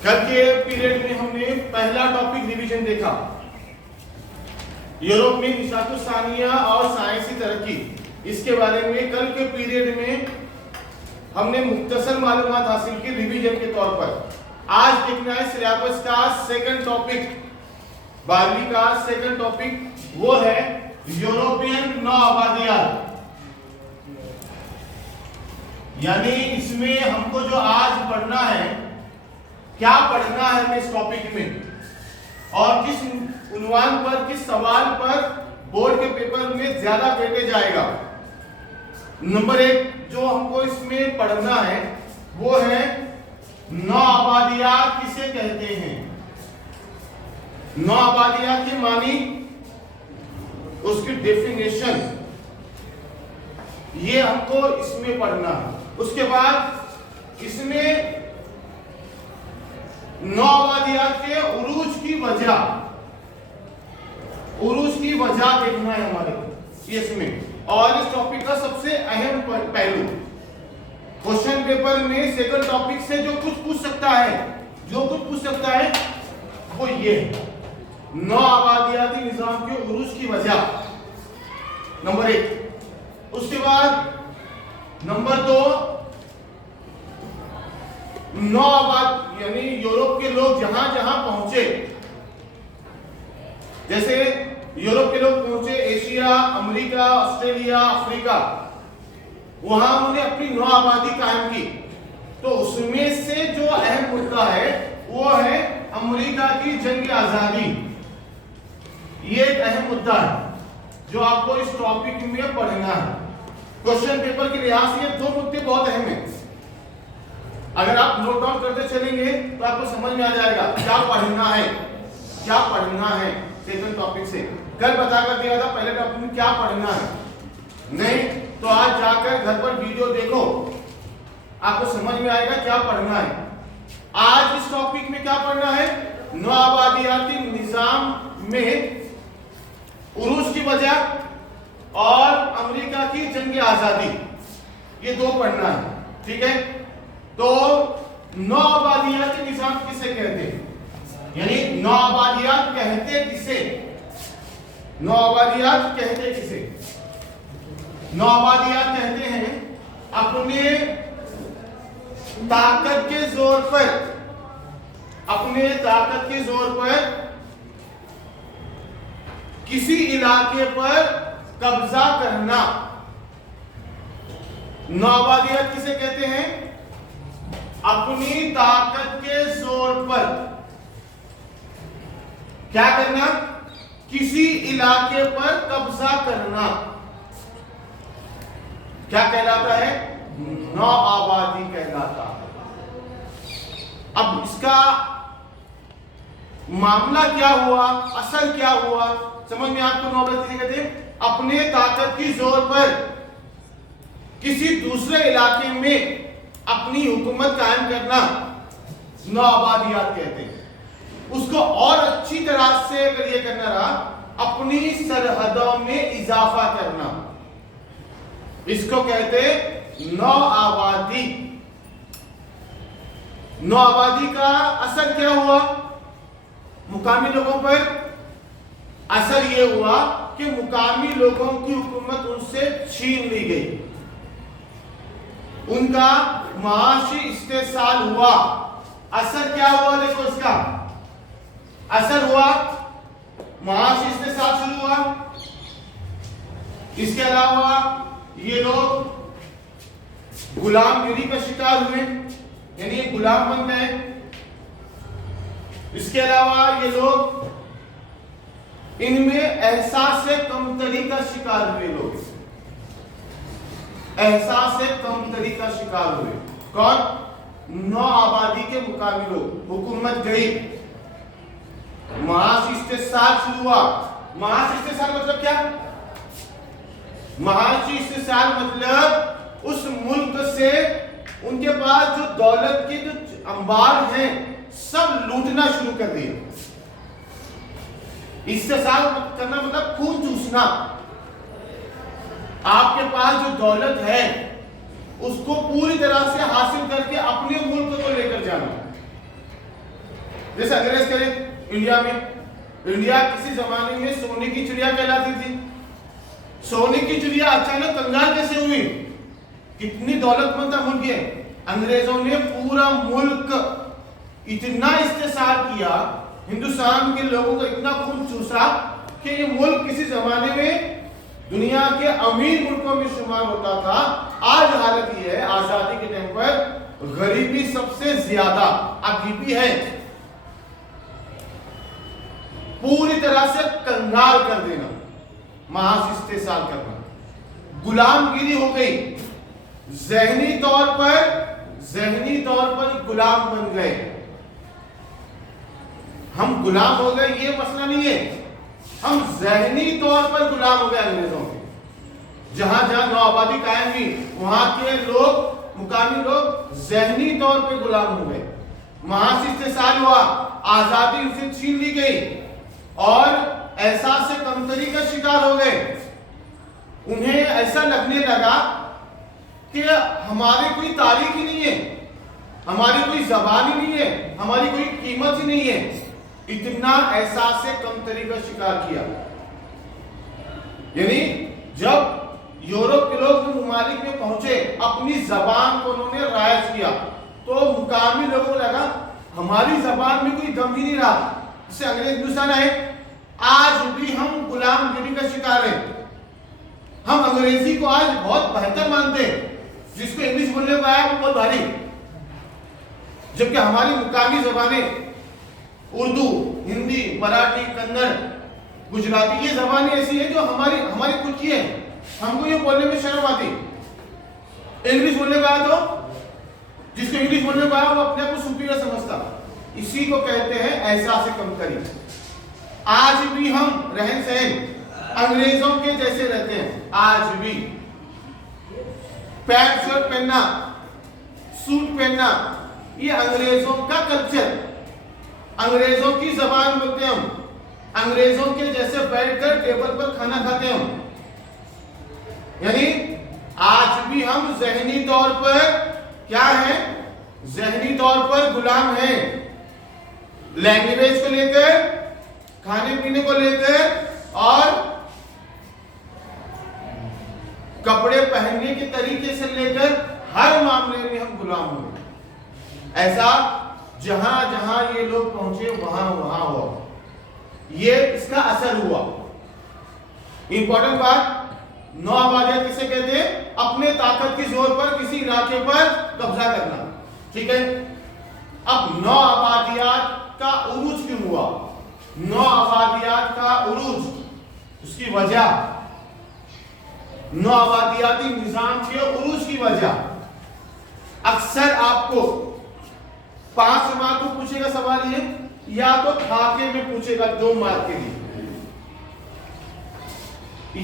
कल के पीरियड में हमने पहला टॉपिक रिवीजन देखा, यूरोप में निशातुस्सानिया और साइंसी तरक्की। इसके बारे में कल के पीरियड में हमने मुख्तसर मालूमात हासिल की रिवीजन के तौर पर। आज देखना है सिलेबस का सेकंड टॉपिक, 12वीं का सेकंड टॉपिक, वो है यूरोपियन नौआबादियात। यानी इसमें हमको जो आज पढ़ना है, क्या पढ़ना है हमें इस टॉपिक में, और किस उन्वान पर, किस सवाल पर बोर्ड के पेपर में ज्यादा वेटेज आएगा। नंबर 1 जो हमको इसमें पढ़ना है वो है नौआबादियात किसे कहते हैं। नौआबादियात की मानी, उसकी डेफिनेशन, ये हमको इसमें पढ़ना है। उसके बाद इसमें नौआबादियात के उरूज की वजह, उरूज की वजह देखना है हमारे को इसमें। और इस टॉपिक का सबसे अहम पहलू, क्वेश्चन पेपर में सेकंड टॉपिक से जो कुछ पूछ सकता है, वो ये नौआबादियाती निजाम के उरूज की वजह, नंबर 1। उसके बाद नंबर 2, नौआबाद यानी यूरोप के लोग जहां जहां पहुंचे, जैसे यूरोप के लोग पहुंचे एशिया, अमेरिका, ऑस्ट्रेलिया, अफ्रीका, वहां उन्होंने अपनी नौआबादी कायम की। तो उसमें से जो अहम मुद्दा है वो है अमेरिका की जंग आजादी। ये एक अहम मुद्दा है जो आपको इस टॉपिक में पढ़ना है। क्वेश्चन पेपर के लिहाज से ये 2 मुद्दे बहुत अहम हैं। अगर आप नोट डाउन करते चलेंगे तो आपको समझ में आ जाएगा क्या पढ़ना है सेकंड टॉपिक से। कल बता कर दिया था पहले टॉपिक में क्या पढ़ना है, नहीं तो आज जाकर घर पर वीडियो देखो, आपको समझ में आएगा क्या पढ़ना है। आज इस टॉपिक में क्या पढ़ना है, नौआबादियाती निजाम में उरूज की वजह और अमेरिका की जंग आजादी, ये 2 पढ़ना है, ठीक है। तो नौआबादियाती निजाम किसे कहते हैं, यानी नौआबादियात कहते किसे, नौआबादियात कहते किसे। नौआबादियात कहते हैं अपने ताकत के जोर पर, अपने ताकत के जोर पर किसी इलाके पर कब्जा करना। नौआबादियात किसे कहते हैं, अपनी ताकत के जोर पर क्या करना, किसी इलाके पर कब्जा करना, क्या कहलाता है, नौआबादी कहलाता है। अब इसका मामला क्या हुआ, असर क्या हुआ, समझ में आपको नौआबादी कहते हैं अपने ताकत की जोर पर किसी दूसरे इलाके में अपनी हुकूमत कायम करना, नौआबादियात कहते हैं। उसको और अच्छी तरह से अगर ये करना रहा, अपनी सरहदों में इजाफा करना, इसको कहते नौआबादी। नौआबादी का असर क्या हुआ मुकामी लोगों पर, असर ये हुआ कि मुकामी लोगों की हुकूमत उनसे छीन ली गई, उनका माशी इस्तेसाल हुआ। असर क्या हुआ, देखो इसका असर हुआ, माशी इस्तेसाल शुरू हुआ। इसके अलावा ये लोग गुलामगिरी का शिकार हुए, यानी ये गुलाम बन गए। इसके अलावा ये लोग इनमें एहसास से कमतरी का शिकार हुए, लोग एहसास से कमतरी का शिकार हुए। कौन, नौआबादी के मुकामी लोग। हुकूमत गई, माशी इस्तेसाल शुरू हुआ। माशी इस्तेसाल मतलब क्या, माशी इस्तेसाल मतलब उस मुल्क से उनके पास जो दौलत के जो अंबार हैं सब लूटना शुरू कर दिए। इस्तेसाल करना मतलब खून चूसना। आपके पास जो दौलत है उसको पूरी तरह से हासिल करके अपने मुल्क को लेकर जाना। जैसे अंग्रेज करें इंडिया में, इंडिया किसी जमाने में सोने की चिड़िया कहलाती थी। सोने की चिड़िया अचानक कंगाल कैसे हुई? कितनी दौलतमंद था मुल्क है। अंग्रेजों ने पूरा मुल्क इतना इस्तेसाल किया, हिंदुस्तान के लोगों को इतना खून चूसा कि ये मुल्क किसी जमाने में दुनिया के अमीर मुल्कों में शुमार होता था। आज हालत ये है, आजादी के टाइम पर गरीबी सबसे ज्यादा अभी भी है। पूरी तरह से कंगाल कर देना, महाज इस्तेसाल करना, गुलामगिरी हो गई। जहनी तौर पर गुलाम बन गए। हम गुलाम हो गए ये मसला नहीं है, हम जहनी तौर पर गुलाम हो गए अंग्रेजों के। जहां जहां नौआबादी कायम हुई वहां के लोग, मुकामी लोग जहनी तौर पर गुलाम हो गए। महाज इस्तेसाल हुआ, आजादी उनसे छीन ली गई और एहसास कमतरी का शिकार हो गए। उन्हें ऐसा लगने लगा कि हमारी कोई तारीख ही नहीं है, हमारी कोई जबान ही नहीं है, हमारी कोई कीमत ही नहीं है। इतना एहसास कमतरी का शिकार किया। यानी जब यूरोप के लोग ममालिक में पहुंचे, अपनी जबान को उन्होंने राइज किया, तो मुकामी लोगों को लगा हमारी जबान में कोई दम ही नहीं रहा। इससे अंग्रेज हिंदुस्तान आए। आज भी हम गुलामगिरी का शिकार हैं। हम अंग्रेजी को आज बहुत बेहतर मानते हैं, जिसको इंग्लिश बोलने को आया वो बहुत भारी, जबकि हमारी मुकामी जबानें उर्दू, हिंदी, मराठी, कन्नड़, गुजराती, ये जबानें ऐसी है जो हमारी खुद की है। हमको ये बोलने में शर्म आती। इंग्लिश बोलने को आया तो जिसको इंग्लिश बोलने को आया वो अपने आप को सुपीरियर समझता। इसी को कहते हैं एहसास कमतरी। आज भी हम रहन सहन अंग्रेजों के जैसे रहते हैं। आज भी पैंट शर्ट पहनना, सूट पहनना, ये अंग्रेजों का कल्चर, अंग्रेजों की जबान बोलते हैं हम, अंग्रेजों के जैसे बैठकर टेबल पर खाना खाते हैं हम। यानी आज भी हम जहनी तौर पर क्या है? जहनी तौर पर गुलाम हैं। लैंग्वेज को लेकर, खाने पीने को लेकर और कपड़े पहनने के तरीके से लेकर हर मामले में हम गुलाम हुए। ऐसा जहां जहां ये लोग पहुंचे वहां वहां हुआ। ये इसका असर हुआ। इंपॉर्टेंट बात, नौआबादियात किसे कहते हैं? अपने ताकत की जोर पर किसी इलाके पर कब्जा करना। ठीक है। अब नौआबादियात का उरूज क्यों हुआ? नौआबादियात का उरूज, उसकी वजह, नौआबादियाती निजाम के उरूज की वजह। अक्सर आपको 5 मार्क को पूछेगा सवाल ये, या तो खाके में पूछेगा 2 मार्क के लिए।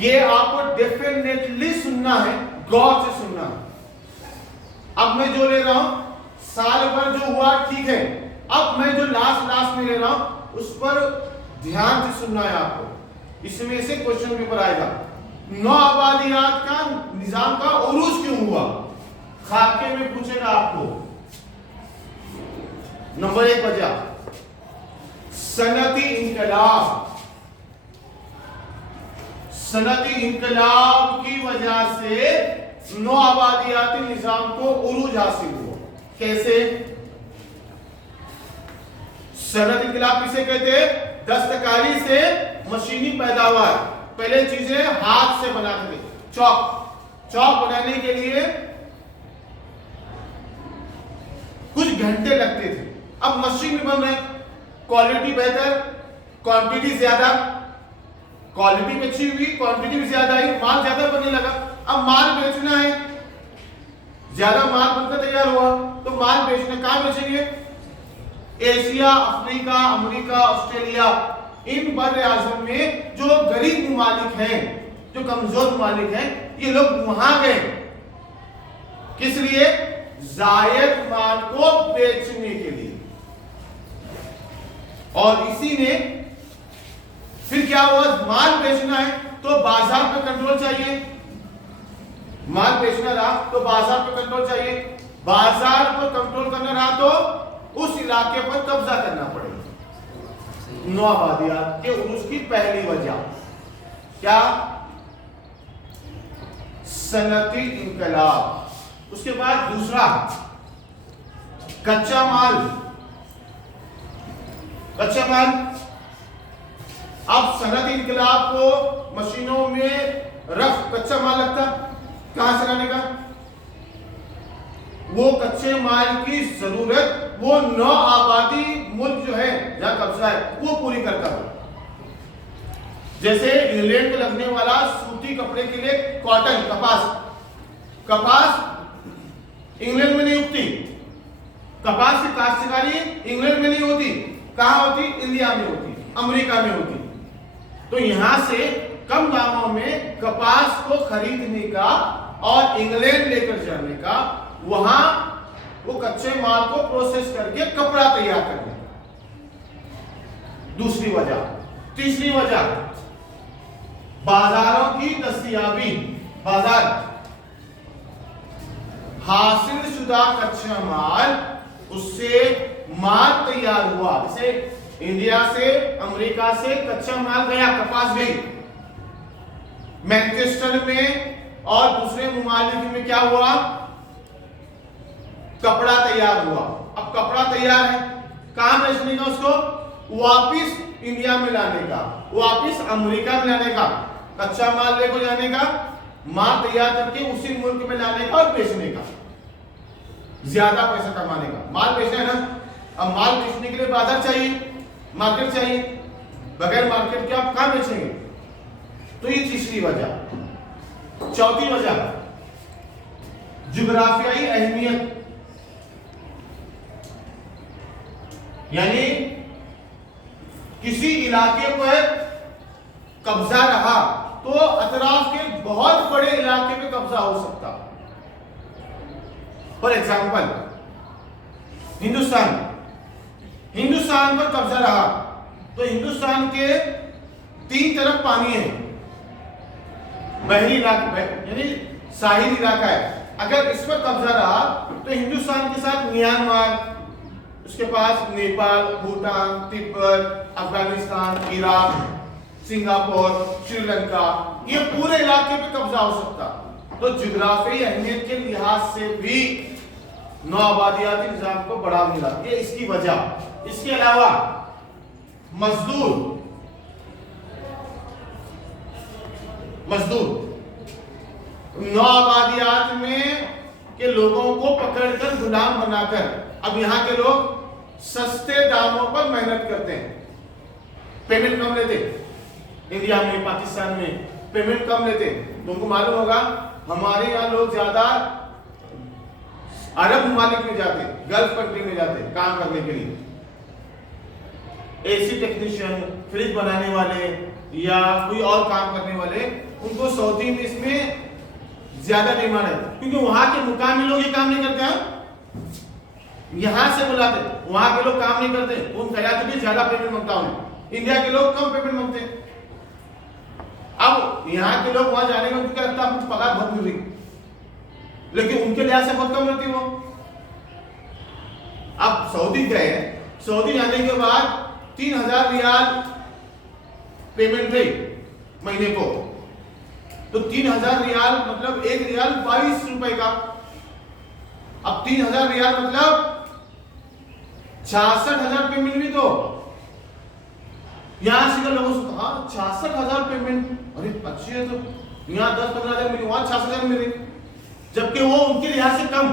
ये आपको डेफिनेटली सुनना है, गौर से सुनना है। अब मैं जो ले रहा हूं साल भर जो हुआ ठीक है, अब मैं जो लास्ट में ले रहा हूं उस पर ध्यान से सुनना है आपको। इसमें से क्वेश्चन पेपर आएगा। नौआबादियात का निजाम का उरूज क्यों हुआ? खाके में पूछेगा आपको। नंबर 1 वजह, सनती इंकलाब। सनती इंकलाब की वजह से नौआबादियाती निजाम को उरूज हासिल हुआ। कैसे? सनत इंकलाब किसे कहते हैं? दस्तकारी से मशीनी पैदावार। पहले चीजें हाथ से बनाते थे। चौक बनाने के लिए कुछ घंटे लगते थे, अब मशीन में बन रहे हैं। क्वालिटी बेहतर, क्वांटिटी ज्यादा, क्वालिटी में अच्छी हुई, क्वांटिटी भी ज्यादा आई, माल ज्यादा बनने लगा। अब माल बेचना है, ज्यादा माल बनकर तैयार हुआ तो माल बेचना, कहां बेचेंगे? एशिया, अफ्रीका, अमेरिका, ऑस्ट्रेलिया, इन बड़े आजम में जो गरीब ममालिक हैं, जो कमजोर ममालिक हैं, ये लोग वहां गए। किस लिए? जायद माल को बेचने के लिए। और इसी ने फिर क्या हुआ? माल बेचना है तो बाजार पे कंट्रोल चाहिए। माल बेचना रहा तो बाजार पे कंट्रोल चाहिए। बाजार पर कंट्रोल करना रहा तो उस इलाके पर कब्जा करना पड़ेगा। नौआबादियात के उरूज की पहली वजह क्या? सनती इनकलाब। उसके बाद दूसरा कच्चा माल। कच्चा माल, अब सनती इनकलाब को मशीनों में रफ कच्चा माल लगता, कहां से लाने का? वो कच्चे माल की जरूरत वो नौ आबादी मुल्क जो है जहां कब्जा है वो पूरी करता है। जैसे इंग्लैंड में लगने वाला सूती कपड़े के लिए कॉटन, कपास इंग्लैंड में नहीं उगती। कपास की काश्तकारी इंग्लैंड में नहीं होती, कहां होती? इंडिया में होती, अमेरिका में होती। तो यहां से कम दामों में कपास को खरीदने का और इंग्लैंड लेकर जाने का, वहां वो कच्चे माल को प्रोसेस करके कपड़ा तैयार करने का। दूसरी वजह। तीसरी वजह बाजारों की दस्तयाबी। बाजार, हासिल शुदा कच्चा माल, उससे माल तैयार हुआ। जैसे इंडिया से अमेरिका से कच्चा माल गया, कपास गई, मैनचेस्टर में और दूसरे ममालिक में क्या हुआ? कपड़ा तैयार हुआ। अब कपड़ा तैयार है, कहां बेचने का? उसको वापिस इंडिया में लाने का, वापिस अमेरिका में लाने का, कच्चा माल लेकर जाने का, माल तैयार करके उसी मुल्क में लाने का और बेचने का, ज्यादा पैसा कमाने का। माल बेचना है ना, अब माल बेचने के लिए बाजार चाहिए, मार्केट चाहिए। बगैर मार्केट के आप कहां बेचेंगे? तो ये तीसरी वजह। चौथी वजह जुग्राफियाई अहमियत, यानी किसी इलाके पर कब्जा रहा तो अतराफ के बहुत बड़े इलाके पे कब्जा हो सकता। फॉर एग्जाम्पल हिंदुस्तान पर कब्जा रहा तो हिंदुस्तान के तीन तरफ पानी है, बहरी इलाका यानी साहिल इलाका है। अगर इस पर कब्जा रहा तो हिंदुस्तान के साथ म्यांमार, उसके पास नेपाल, भूटान, तिब्बत, अफगानिस्तान, इराक, सिंगापुर, श्रीलंका, ये पूरे इलाके पे कब्जा हो सकता। तो ज्योग्राफी अहमियत के लिहाज से भी नौआबादियाती निजाम को बढ़ावा मिला, ये इसकी वजह। इसके अलावा मजदूर नौआबादियात में के लोगों को पकड़कर गुलाम बनाकर, अब यहाँ के लोग सस्ते दामों पर मेहनत करते हैं, पेमेंट कम लेते। इंडिया में, पाकिस्तान में पेमेंट कम लेते। तुमको मालूम होगा हमारे यहाँ लोग ज्यादा अरब ममालिक में जाते, गल्फ कंट्री में जाते काम करने के लिए। एसी टेक्नीशियन, फ्रिज बनाने वाले या कोई और काम करने वाले, उनको सऊदी में इसमें ज्यादा डिमांड है, क्योंकि वहां के मुकामी लोग ये काम नहीं करते हैं। यहां से बुलाते, वहां के लोग काम नहीं करते, उन कहते भी ज्यादा पेमेंट मांगता हूं। इंडिया के लोग कम पेमेंट मांगते हैं। अब यहाँ के लोग वहां जाने में उनको क्या लगता है, कुछ पगार बहुत मिल रही, लेकिन उनके लिहाज से बहुत कम रहती वो। अब सऊदी गए, सऊदी जाने के बाद 3000 रियाल पेमेंट रही महीने को, तो 3000 रियाल मतलब एक रियाल 22 रुपए का। अब 3000 रियाल मतलब 66,000 पेमेंट भी। तो यहां से लोगों से हाँ 66,000 पेमेंट, अरे अच्छी है। तो यहाँ 10-15 हजार मिली, वहां 66,000 मिली, जबकि वो उनके लिहाज से कम।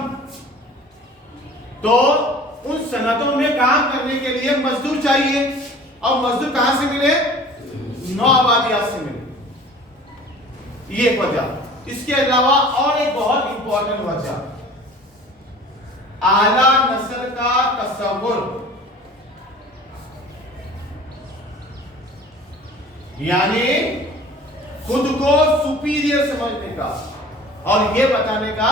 तो उन सनतों में काम करने के लिए मजदूर चाहिए, और मजदूर कहां से मिले? नौआबादियात से मिले। ये वजह। इसके अलावा और एक बहुत इंपॉर्टेंट वजह, आला नस्ल का तसव्वुर, यानी खुद को सुपीरियर समझने का और ये बताने का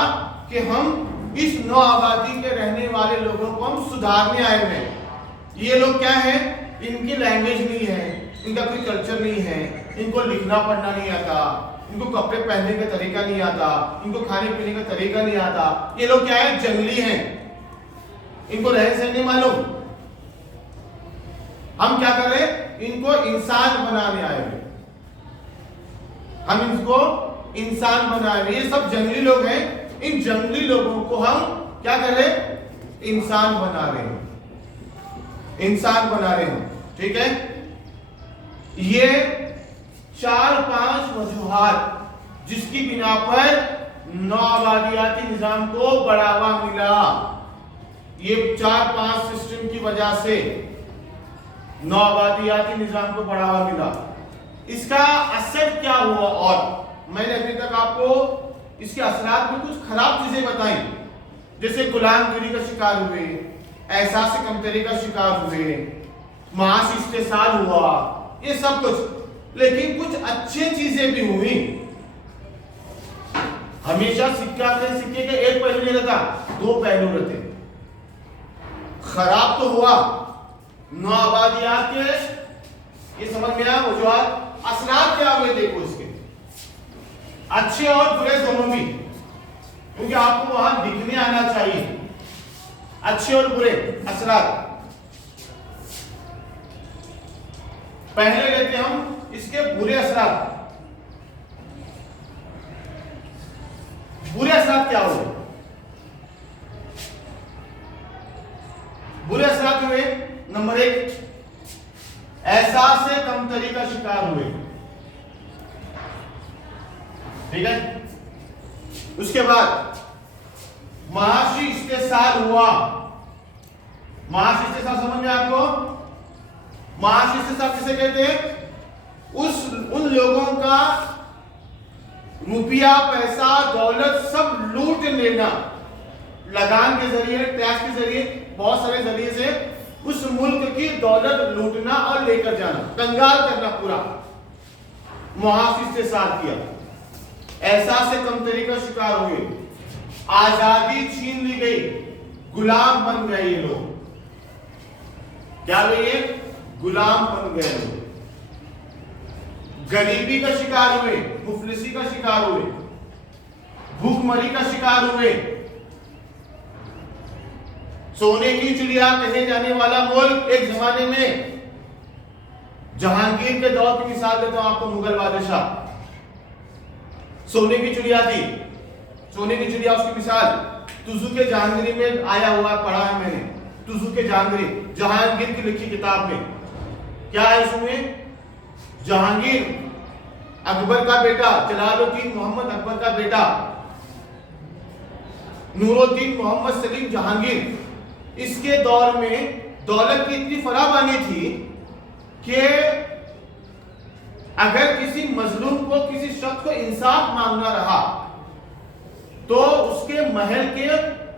कि हम इस नौआबादी के रहने वाले लोगों को हम सुधारने आए हैं। ये लोग क्या है, इनकी लैंग्वेज नहीं है, इनका कोई कल्चर नहीं है, इनको लिखना पढ़ना नहीं आता, इनको कपड़े पहनने का तरीका नहीं आता, इनको खाने पीने का तरीका नहीं आता। ये लोग क्या है, जंगली हैं, इनको रहन सहन नहीं मालूम। हम क्या कर रहे हैं, इनको इंसान बनाने आए हुए, हम इनको इंसान बना रहे हैं। ये सब जंगली लोग हैं, इन जंगली लोगों को हम क्या कर रहे हैं, इंसान बना रहे हैं, इंसान बना रहे हैं। ठीक है, ये 4-5 वजूहात जिसकी बिना पर नौआबादियाती निजाम को बढ़ावा मिला, ये 4-5 सिस्टम की वजह से नौआबादियाती निजाम को बढ़ावा मिला। इसका असर क्या हुआ, और मैंने अभी तक आपको इसके असरात में कुछ खराब चीजें बताई, जैसे गुलामगिरी का शिकार हुए, एहसास कमतरी का शिकार हुए, मास इस्तेसाल हुआ, ये सब कुछ। लेकिन कुछ अच्छी चीजें भी हुई। हमेशा सिक्के के एक पहलू नहीं रहता, 2 पहलू रहते। खराब तो हुआ नौआबादियात के, ये समझ में आया वजूहात। असरात क्या हुए देखो इसके, अच्छे और बुरे दोनों भी, क्योंकि आपको वहां दिखने आना चाहिए अच्छे और बुरे असरात। पहले लेते हम इसके बुरे असरात। बुरे असरात क्या हुए, बुरे असरात हुए, नंबर 1 एहसास से कमतरी का शिकार हुए। ठीक है, उसके बाद माशी इस्तेसाल हुआ। माशी इस्तेसाल समझ में आपको, माशी इस्तेसाल किसे कहते हैं, उन लोगों का रुपया पैसा दौलत सब लूट लेना, लगान के जरिए, टैक्स के जरिए, बहुत सारे जरिए से उस मुल्क की दौलत लूटना और लेकर जाना, कंगाल करना पूरा, मुआशी इस्तेसाल किया। एहसास से कमतरी का शिकार हुए, आजादी छीन ली गई, गुलाम बन गए ये लोग। क्या हुए ये, गुलाम बन गए लोग। गरीबी का शिकार हुए, मुफलिसी का शिकार हुए, भूखमरी का शिकार हुए। सोने की चिड़िया कहे जाने वाला मुल्क एक जमाने में, जहांगीर के दौर की मिसाल देता हूं आपको, मुगल बादशाह सोने की चिड़िया थी। सोने की चिड़िया उसकी मिसाल तुजुक जहांगीरी में आया हुआ, पढ़ा है मैंने, तुजुक जहांगीरी, जहांगीर की लिखी किताब में क्या है, इसमें जहांगीर अकबर का बेटा, जलालुद्दीन मोहम्मद अकबर का बेटा नूरुद्दीन मोहम्मद सलीम जहांगीर, इसके दौर में दौलत की इतनी फराबानी थी कि अगर किसी मजलूम को, किसी शख्स को इंसाफ मांगना रहा तो उसके महल के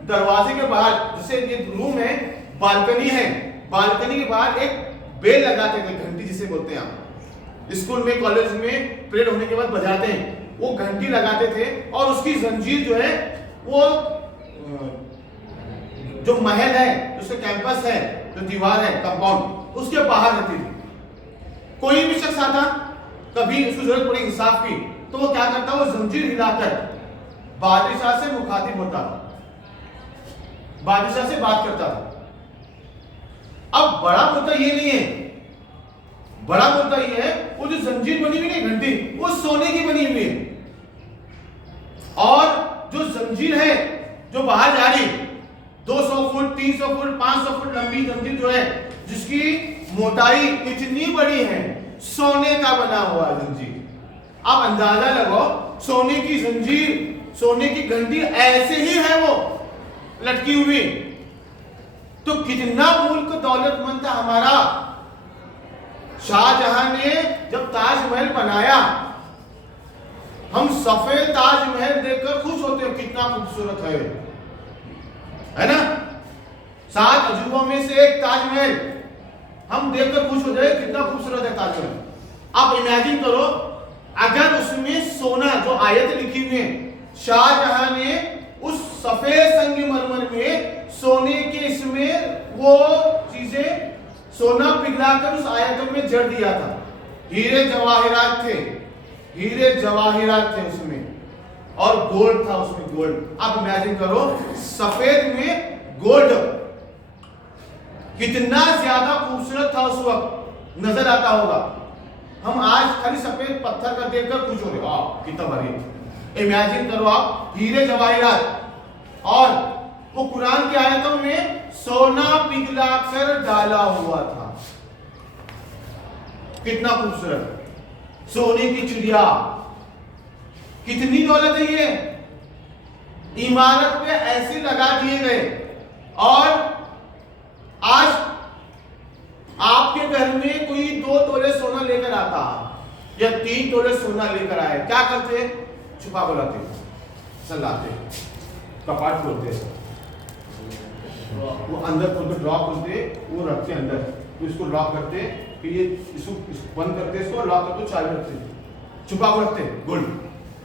दरवाजे के बाहर, जैसे ये रूम है, बालकनी है, बालकनी के बाहर एक बेल लगाते थे, घंटी जिसे बोलते हैं आप, स्कूल में कॉलेज में परेड होने के बाद बजाते हैं, वो घंटी लगाते थे। और उसकी जंजीर जो है वो जो महल है, उसका कैंपस है, जो दीवार है, कंपाउंड, उसके बाहर रहती थी। कोई भी शख्स आता, कभी उसको जरूरत पड़ी इंसाफ की, तो वो क्या करता, वो जंजीर हिलाकर बादशाह से मुखातिब होता, बादशाह से बात करता था। अब बड़ा मुद्दा ये नहीं है, बड़ा मुद्दा ये है वो जो जंजीर बनी हुई है घंटी, वो सोने की बनी हुई है, और जो जंजीर है जो बाहर जा रही, 200 फुट 300 फुट 500 फुट लंबी जंजीर जो है, जिसकी मोटाई इतनी बड़ी है, सोने का बना हुआ जंजीर। आप अंदाजा लगाओ, सोने की जंजीर, सोने की घंटी ऐसे ही है वो लटकी हुई, तो कितना मुल्क दौलतमंद था हमारा। शाहजहां ने जब ताजमहल बनाया, हम सफेद ताजमहल देखकर खुश होते हैं, कितना खूबसूरत है ना। 7 अजूबों में से एक ताजमहल, हम देखकर खुश हो जाए, कितना खूबसूरत है ताजमहल। आप इमेजिन करो, अगर उसमें सोना, जो आयत लिखी हुई है, शाहजहां ने उस सफेद संगमरमर में सोने के इसमें वो चीजें, सोना पिघलाकर उस आयतों में जड़ दिया था, हीरे जवाहिरात थे, हीरे जवाहिरात थे उसमें, और गोल्ड था उसमें, गोल्ड। आप इमेजिन करो, सफेद में गोल्ड, कितना ज्यादा खूबसूरत था उस वक्त, नजर आता होगा। हम आज खाली सफेद पत्थर का देखकर खुश हो रहे, वाह कितना बढ़िया। इमेजिन करो आप, हीरे जवाहरात और वो कुरान की आयतों में सोना पिघलाकर डाला हुआ था। कितना खूबसूरत, सोने की चिड़िया, कितनी दौलत है ये। इमारत पे ऐसे लगा दिए गए। और आज आपके घर में कोई 2 तोले सोना लेकर आता या 3 तोले सोना लेकर आए, क्या करते? छुपा बुलाते, सलाते, कपाट खोलते, वो अंदर खोलते, ड्रॉ खोलते, वो रखते अंदर, तो इसको लॉक करते, फिर ये इसको बंद करते, इसको लॉक करके चाबी रखते, छुपा को रखते गोल्ड।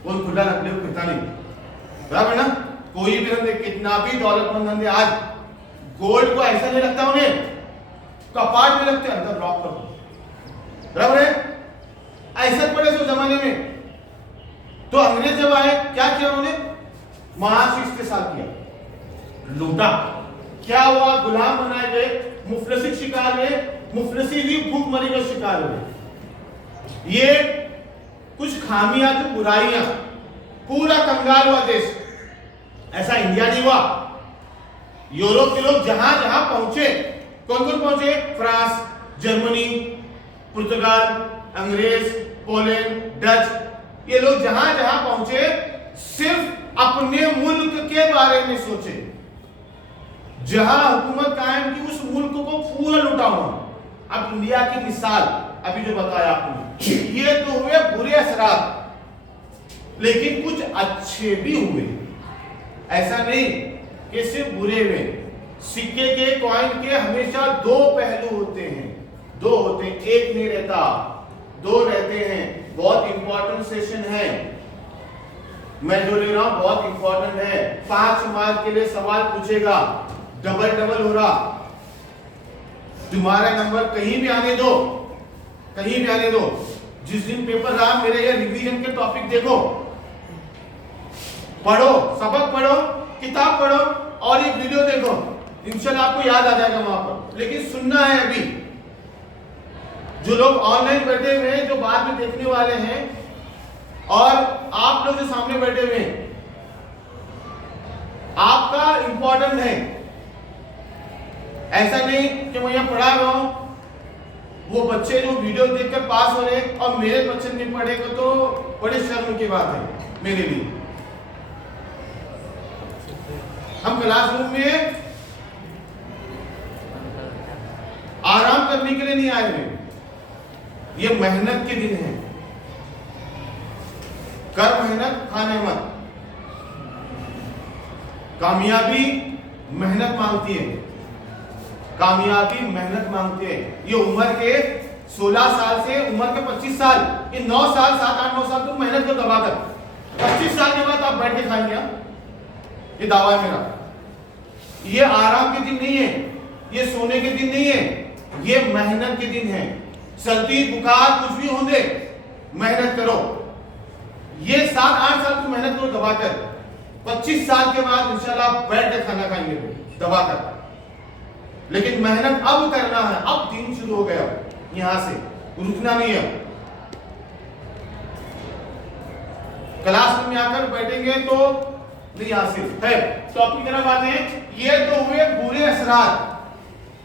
वो खुला रख ले, कितना नहीं, बराबर ना। कोई भी धंधे, कितना भी दौलतमंद धंधे आज गोल्ड को ऐसा नहीं रखता, उन्हें कपाट में रखते, अंदर लॉक कर दो, बराबर है। ऐसा पड़े उस जमाने में। तो अंग्रेज जब आए, क्या किया उन्होंने? महाशिष्ट के साथ किया, लूटा। क्या हुआ? गुलाम बनाए गए, मुफलसी शिकार हुए, मुफलसी भी भूखमरी का शिकार हुए। ये कुछ खामियां थी, बुराइयां, पूरा कंगाल हुआ देश। ऐसा इंडिया नहीं हुआ। यूरोप के लोग जहां जहां पहुंचे, कौन कौन पहुंचे? फ्रांस, जर्मनी, पुर्तगाल, अंग्रेज, पोलैंड, डच, ये लोग जहां जहां पहुंचे सिर्फ अपने मुल्क के बारे में सोचे। जहां हुकूमत कायम की, उस मुल्क को पूरा लूटा हुआ। अब इंडिया की मिसाल अभी जो बताया आपने, ये तो हुए बुरे असरात, लेकिन कुछ अच्छे भी हुए। ऐसा नहीं कि सिर्फ बुरे हुए। सिक्के के, कॉइन के हमेशा 2 पहलू होते हैं, 2 होते हैं, एक नहीं रहता, 2 रहते हैं। बहुत इंपॉर्टेंट सेशन है, मैं जो ले रहा हूं बहुत इंपॉर्टेंट है। 5 मार्क के लिए सवाल पूछेगा, डबल डबल हो रहा। तुम्हारा नंबर कहीं भी आने दो, कहीं भी आने दो। जिस दिन पेपर रहा, मेरे ये रिवीजन के टॉपिक देखो, पढ़ो, सबक पढ़ो, किताब पढ़ो और एक वीडियो देखो, इंशाल्लाह आपको याद आ जाएगा वहां पर। लेकिन सुनना है अभी। जो लोग ऑनलाइन बैठे हुए हैं, जो बाद में देखने वाले हैं, और आप लोग जो सामने बैठे हुए हैं, आपका इंपॉर्टेंट है। ऐसा नहीं कि मैं यहां पढ़ा रहा हूं, वो बच्चे जो वीडियो देखकर पास हो रहे और मेरे बच्चे नहीं पढ़ेगा, तो बड़े शर्म की बात है मेरे लिए। हम क्लासरूम में आराम करने के लिए नहीं आए हुए, ये मेहनत के दिन है। कर मेहनत, खा नेमत। कामयाबी मेहनत मांगती है, कामयाबी मेहनत मांगती है। ये उम्र के 16 साल से उम्र के 25 साल, ये 9 साल, 7, 8, 9 साल तुम मेहनत को दबाकर 25 साल के बाद आप बैठ के खाएंगे। ये दावा है मेरा। ये आराम के दिन नहीं है, ये सोने के दिन नहीं है, ये मेहनत के दिन है। सर्दी बुखार कुछ भी होंगे, मेहनत करो। ये 7-8 साल तुम मेहनत करो दबाकर, 25 साल के बाद इंशाल्लाह बैठ के खाना खाएंगे दबाकर। लेकिन मेहनत अब करना है, अब दिन शुरू हो गया, यहां से रुकना नहीं है। क्लास में आकर बैठेंगे तो नहीं हासिल है। टॉपिक की तरफ आते हैं। ये तो हुए बुरे असरात,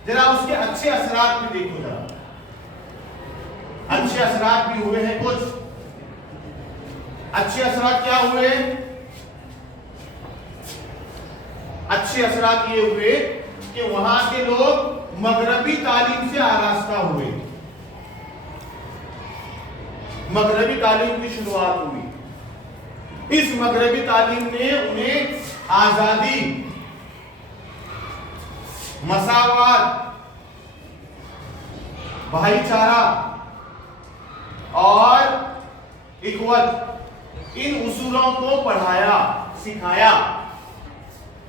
जरा उसके अच्छे असरात भी देखो जरा। अच्छे असरात भी हुए हैं कुछ। अच्छे असरात क्या हुए? अच्छे असरात ये हुए कि वहां के लोग मगरबी तालीम से आरास्ता हुए, मगरबी तालीम की शुरुआत हुई। इस मगरबी तालीम ने उन्हें आजादी, मसावात, भाईचारा और इखवत, इन उसूलों को पढ़ाया, सिखाया।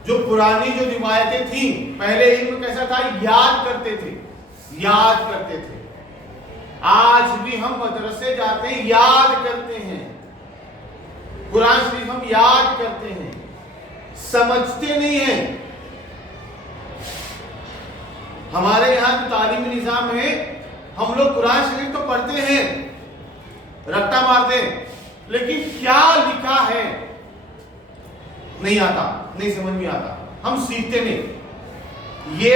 जो पुरानी जो रिवायतें थी, पहले इल्म कैसा था? याद करते थे, याद करते थे। आज भी हम मदरसे जाते हैं, याद करते हैं, कुरान शरीफ हम याद करते हैं, समझते नहीं हैं। हमारे यहाँ जो तालीमी निजाम है, हम लोग कुरान शरीफ तो पढ़ते हैं, रट्टा मारते हैं, लेकिन क्या लिखा है नहीं आता, नहीं समझ में आता, हम सीखते नहीं। ये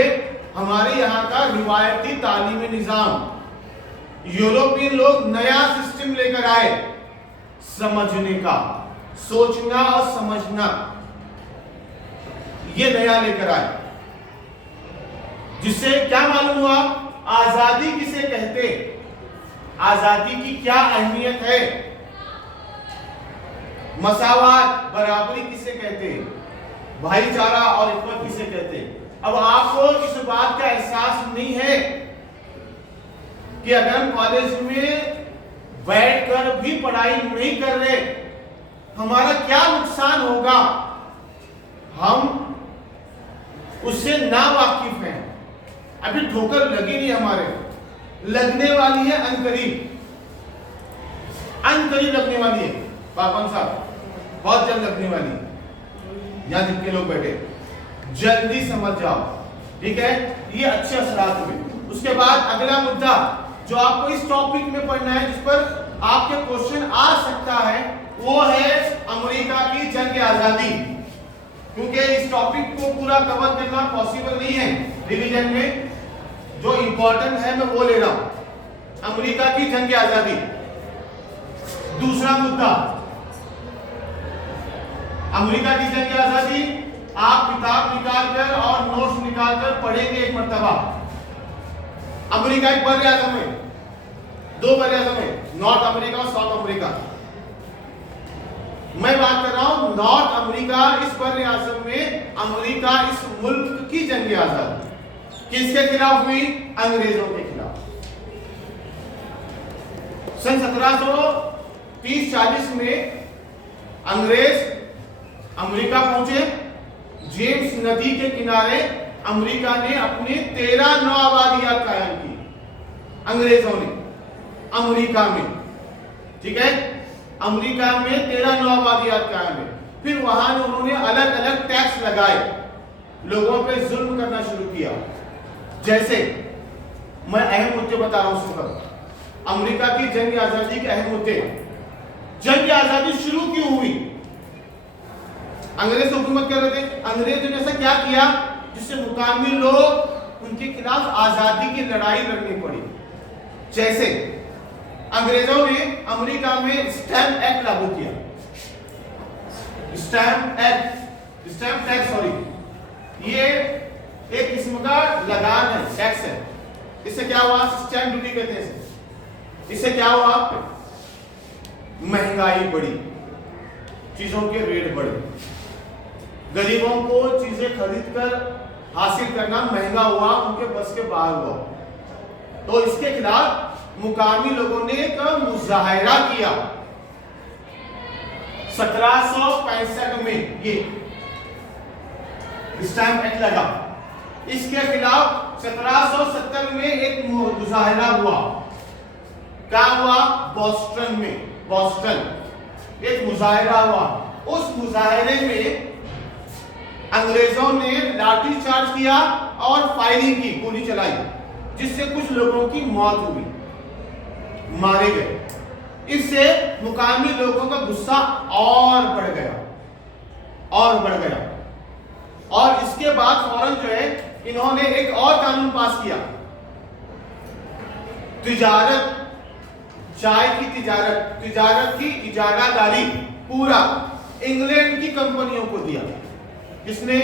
हमारे यहाँ का रिवायती तालीमी निजाम, यूरोपियन लोग नया सिस्टम लेकर आए समझने का, सोचना और समझना, ये नया लेकर आए, जिससे क्या मालूम हुआ आजादी किसे कहते, आजादी की क्या अहमियत है, मसावात बराबरी किसे कहते, भाईचारा और इज्जत किसे कहते। अब आपको इस बात का एहसास नहीं है कि अगर हम कॉलेज में बैठकर भी पढ़ाई नहीं कर रहे, हमारा क्या नुकसान होगा, हम उससे ना वाकिफ हैं। अभी ठोकर लगी नहीं, हमारे लगने वाली है अनकरीब, अनकरीब लगने वाली है पापन साहब, बहुत जल्द लगने वाली है। यहां जितने लोग बैठे जल्दी समझ जाओ, ठीक है, ये अच्छे असरात में। उसके बाद अगला मुद्दा जो आपको इस टॉपिक में पढ़ना है, जिस पर आपके क्वेश्चन आ सकता है, वो है अमेरिका की जंग आजादी। क्योंकि इस टॉपिक को पूरा कवर करना पॉसिबल नहीं है रिवीजन में, जो इंपॉर्टेंट है मैं वो ले रहा हूं, अमेरिका की जंग आजादी। दूसरा मुद्दा, अमेरिका की जंग आजादी आप किताब निकालकर और नोट्स निकालकर पढ़ेंगे एक मर्तबा। अमेरिका एक बड़े आजम है, दो बड़े आजम है, नॉर्थ अमेरिका और साउथ अमेरिका। मैं बात कर रहा हूं नॉर्थ अमेरिका, इस बड़े आजम में अमेरिका इस मुल्क की जंग आजादी किसके खिलाफ हुई, अंग्रेजों के खिलाफ। सन 1730-40 में अंग्रेज अमेरिका पहुंचे। जेम्स नदी के किनारे अमेरिका ने अपने 13 नौ आबादियात कायम की, अंग्रेजों ने अमेरिका में, ठीक है, अमेरिका में 13 नौ आबादियात कायम है। फिर वहां उन्होंने अलग अलग टैक्स लगाए, लोगों पे जुल्म करना शुरू किया। जैसे मैं अहम मुद्दे बता रहा हूं, सुपर अमेरिका की जंग आजादी के अहम मुद्दे। जंग आजादी शुरू क्यों हुई, अंग्रेज हुकूमत कर रहे थे, अंग्रेजों ने ऐसा क्या किया जिससे मुकामी लोग उनके खिलाफ आजादी की लड़ाई लड़नी पड़ी। जैसे अंग्रेजों ने अमेरिका में स्टैम्प एक्ट लागू किया, stamp act, stamp tax, sorry, ये एक किस्म का लगान है, टैक्स है। इससे क्या हुआ, स्टैम्प ड्यूटी कहते हैं इसे। इससे क्या हुआ, महंगाई बढ़ी, चीजों के रेट बढ़े, गरीबों को चीजें खरीदकर हासिल करना महंगा हुआ, उनके बस के बाहर हुआ। तो इसके खिलाफ मुकामी लोगों ने एक मुजाहिरा किया 1765 में, ये स्टैम्प एक्ट लगा। इसके खिलाफ 1770 में एक मुजाहिरा हुआ, क्या हुआ, बॉस्टन में, बॉस्टन एक मुजाहिरा हुआ। उस मुजाहिरे में अंग्रेजों ने लाठी चार्ज किया और फायरिंग की, गोली चलाई, जिससे कुछ लोगों की मौत हुई, मारे गए। इससे मुकामी लोगों का गुस्सा और बढ़ गया, और बढ़ गया। और इसके बाद फौरन जो है इन्होंने एक और कानून पास किया, तिजारत, चाय की तिजारत, तिजारत की इजारादारी पूरा इंग्लैंड की कंपनियों को दिया। किसने,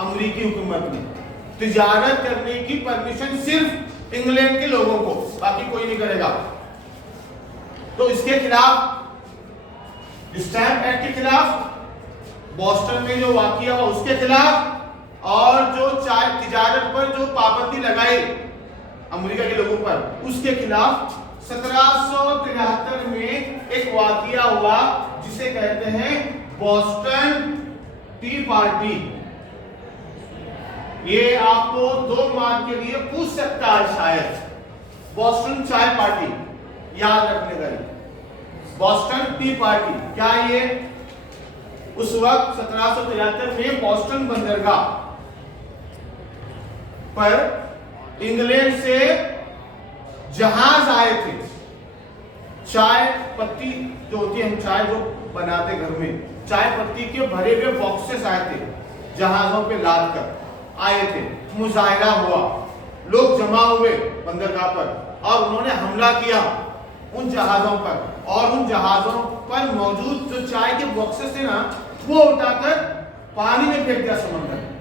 अमेरिकी हुकूमत ने। तिजारत करने की परमिशन सिर्फ इंग्लैंड के लोगों को, बाकी कोई नहीं करेगा। तो इसके खिलाफ, स्टैम्प एक्ट के खिलाफ, बॉस्टन में जो वाकया हुआ उसके खिलाफ, और जो चाय तिजारत पर जो पाबंदी लगाई अमेरिका के लोगों पर, उसके खिलाफ 1773 में एक वाकया हुआ जिसे कहते हैं बॉस्टन टी पार्टी। ये आपको 2 मार्क के लिए पूछ सकता है शायद, बॉस्टन चाय पार्टी, याद रखने का। बॉस्टन टी पार्टी क्या, ये उस वक्त 1773 में बॉस्टन बंदरगाह पर इंग्लैंड से जहाज आए थे। चाय पत्ती जो होती है, हम चाय जो बनाते घर में, चाय पत्ती के भरे हुए बॉक्सेस आए थे, जहाजों पे लाद कर आए थे। मुजाहिरा हुआ, लोग जमा हुए बंदरगाह पर और उन्होंने हमला किया उन जहाजों पर, और उन जहाजों पर मौजूद जो चाय के बॉक्सेस थे ना, वो उठाकर पानी में फेंक दिया समंदर में।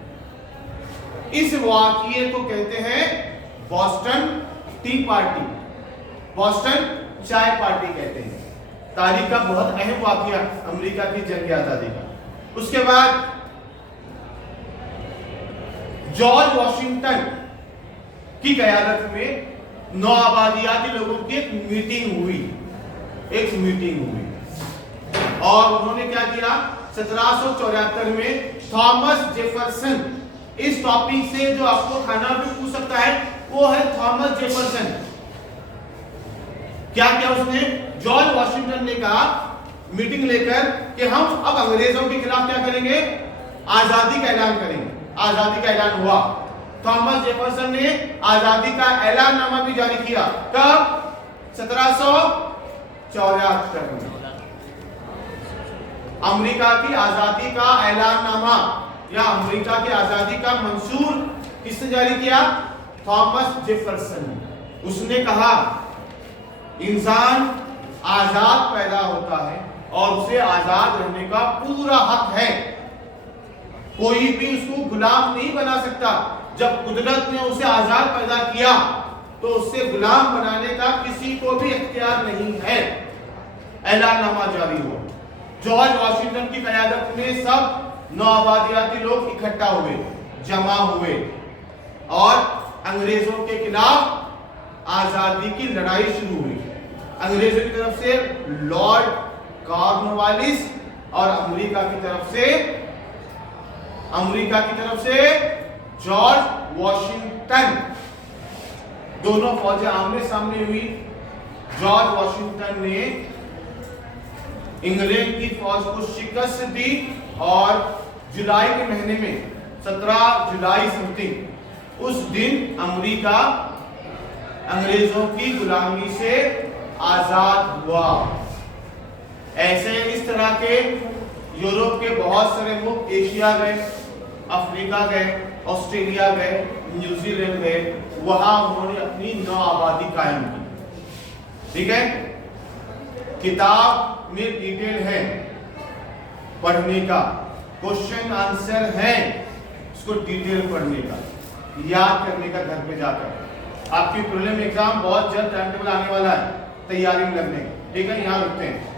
इस वाकये को कहते हैं बॉस्टन टी पार्टी, बॉस्टन चाय पार्टी कहते हैं। तारीख का बहुत अहम वाकया अमेरिका की जंग आजादी का। उसके बाद जॉर्ज वॉशिंगटन की क़यादत में नौआबादियाती लोगों की एक मीटिंग हुई और उन्होंने क्या किया, 1774 में थॉमस जेफरसन, इस टॉपिक से जो आपको खाना भी पूछ सकता है वो है थॉमस जेफरसन। क्या किया उसने, जॉर्ज वॉशिंगटन ने कहा मीटिंग लेकर कि हम अब अंग्रेजों के खिलाफ क्या करेंगे, आजादी का ऐलान करेंगे। आजादी का ऐलान हुआ। थॉमस जेफरसन ने आजादी का ऐलाननामा भी जारी किया। कब, 1774 में। अमेरिका की आजादी का ऐलाननामा या अमेरिका की आजादी का मंशूर किसने जारी किया, थॉमस जेफरसन ने। उसने कहा इंसान आजाद पैदा होता है और उसे आजाद रहने का पूरा हक है, कोई भी उसको गुलाम नहीं बना सकता। जब कुदरत ने उसे आजाद पैदा किया तो उससे गुलाम बनाने का किसी को भी इख्तियार नहीं है। ऐलाननामा जारी हुआ। जॉर्ज वॉशिंगटन की क़यादत में सब नौआबादियाती लोग इकट्ठा हुए, जमा हुए और अंग्रेजों के खिलाफ आजादी की लड़ाई शुरू हुई। अंग्रेजों की तरफ से लॉर्ड कॉर्नवालिस और अमेरिका की तरफ से जॉर्ज वॉशिंगटन, दोनों फौजें आमने सामने हुई। जॉर्ज वॉशिंगटन ने इंग्लैंड की फौज को शिकस्त दी और जुलाई के महीने में 17 जुलाई समथिंग उस दिन अमेरिका अंग्रेजों की गुलामी से आजाद हुआ। ऐसे इस तरह के यूरोप के बहुत सारे मुल्क, एशिया गए, अफ्रीका गए, ऑस्ट्रेलिया गए, न्यूजीलैंड गए, वहां उन्होंने अपनी नौआबादी कायम की। ठीक है, किताब में डिटेल है पढ़ने का, क्वेश्चन आंसर है, उसको डिटेल पढ़ने का, याद करने का घर पे जाकर। आपकी प्रीलिम एग्जाम बहुत जल्द टाइम टेबल आने वाला है, तैयारी में लगने का। ठीक है, यहाँ रुकते हैं।